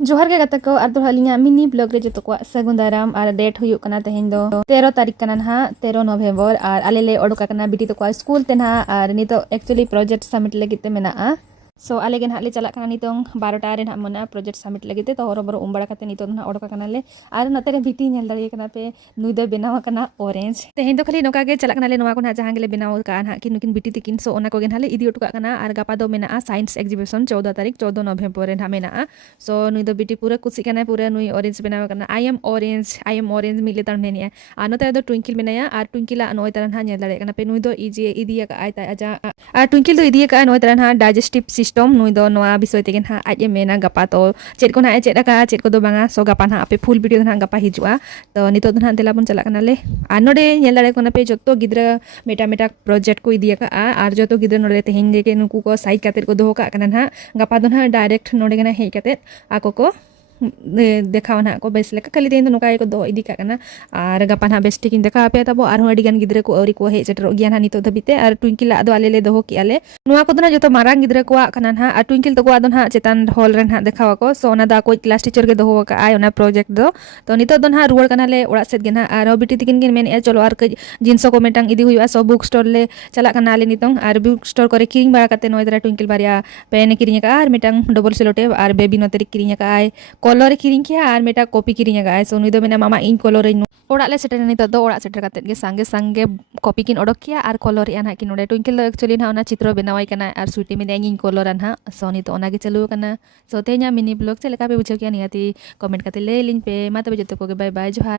जोहार के गाता को आर दोहलिया मिनी ब्लॉग रे जतो को सगुन दाराम आर डेट हुयुक कना तेहेन दो 13 तारीख कना ना 13 नवंबर आर आलेले ओडोका कना बिटी तो को स्कूल ते ना आर नितो एक्चुअली प्रोजेक्ट सबमिट लगित ते मेना सो आले गेन हाले चला कना नितों 12टा रे ना मना प्रोजेक्ट सबमिट लगिते तो हरो बरो उम्बड़ा कते नितो ना ओडोका कना ले आर नते रे बिटी नेल दाड़ी कना पे नुई दो बेनाव कना ऑरेंज तेहेन दो खाली नोका गे चला कना ले नोवा को ना जहां गेले बेनाव का ना कि नुकिन बिटी तिकिन सो ओना को गेन हाले इदी ओटुका कना आर गापा दो मेना साइंस एग्जीबिशन 14 तारीख 14 नवंबर रे ना मेना सो नुई दो बिटी पूरा कुसी कना पूरा नुई ऑरेंज बेनाव कना आई एम ऑरेंज मिले तार नेनिया आ नते दो ट्विंकल मेनाया आर ट्विंकला नोय तरह ना नेल दाड़ी कना पे नुई दो इदी का आय ता आजा आ ट्विंकल दो इदी का नोय तरह ना डाइजेस्टिव सिस्टम नुई दो नोआ विषय तेगे ना आज मेना गपा तो चेक को ना चेक का चेक को दो बांगा सो गपा ना पे फुल वीडियो ना गपा हिजुआ तो नितो ना देला बन चला कना ले आ नोडे नेल दाड़ी कोना पे जतो गिद्रा मेटा मेटा प्रोजेक्ट को इदी का आर जतो गिद्रा नोडे तेहेन गे के नुकु को साइड काते को दोहो का कना ना गपा दो ना डायरेक्ट नोडे गना हेई काते आको को देखाव ना को बेस लेका खाली तेहेन नोका को दो इदी का कना आर गपा ना बेस टिकिन देखा पे तबो आर हो अडिगान गिद्रा को औरी को हे सेटर गियान हा नितो धबिते आर ट्विंकल दो आले ले दोहो की आले नोआ को ना जतो मारांग गिद्रा को कना ना आर ट्विंकल तो को आदो ना चेतान हॉल रे ना देखाव को सो ना दा को क्लास टीचर के दोहो का आय ओना प्रोजेक्ट दो तो नितो दो ना रुवार कना ले ओड़ा सेट गे ना आर बिटी तिकिन गे मेन चलो आर जिंस को मेटांग इदी हुआ सो बुक स्टोर ले चला कना ले नितो आर बुक स्टोर करे किरिंग बारा कते नोय दरा ट्विंकल बारिया पेन किरिंग का आर मेटांग डबल सेलोटेप आर बेबी नोतरी किरिंग का आय कलर किरिंग किया आर मेटा कॉपी किरिंग का आय सो नुई दो मेना मामा इन कलर इन ओड़ा ले सेटर नितो दो ओड़ा सेटर कते गे संगे संगे कॉपी किन ओडक किया आर कलर या ना कि नोडे ट्विंकल दो एक्चुअली ना ओना चित्र बनावाई कना आर स्वीटी में इन कलर ना सो नितो ओना गे चलु कना सो ते냐 मिनी ब्लॉग चलेका पे बुझो किया नियाती कमेंट कते ले लिंक पे मा तबे जतो को बाय बाय जोहार।